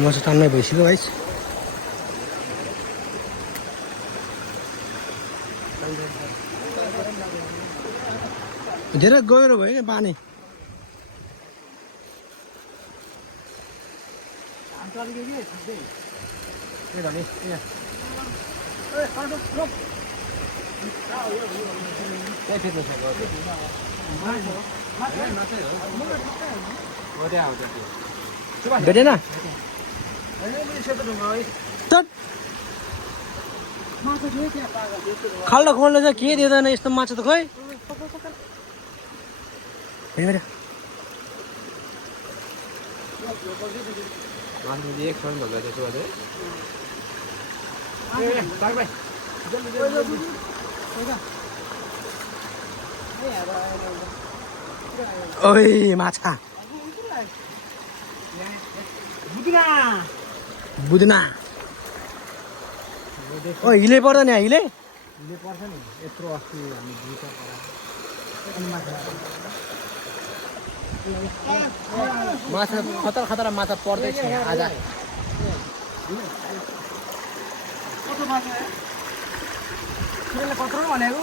मासु तान्नै भइसक्यो गाइस। धेरै गहिरो भयो नि पानी। भेटेन खाल्डो खोल्नु चाहिँ के दिँदैन यस्तो माछा त खोइ। ओइ माछा बुदना। ओ हिले पर्दैन यहाँ हिले पर्छ नि यत्रो अस्ति हामी माछा खतरा खतरा माछा पर्दैछ आज। कत्रो भनेको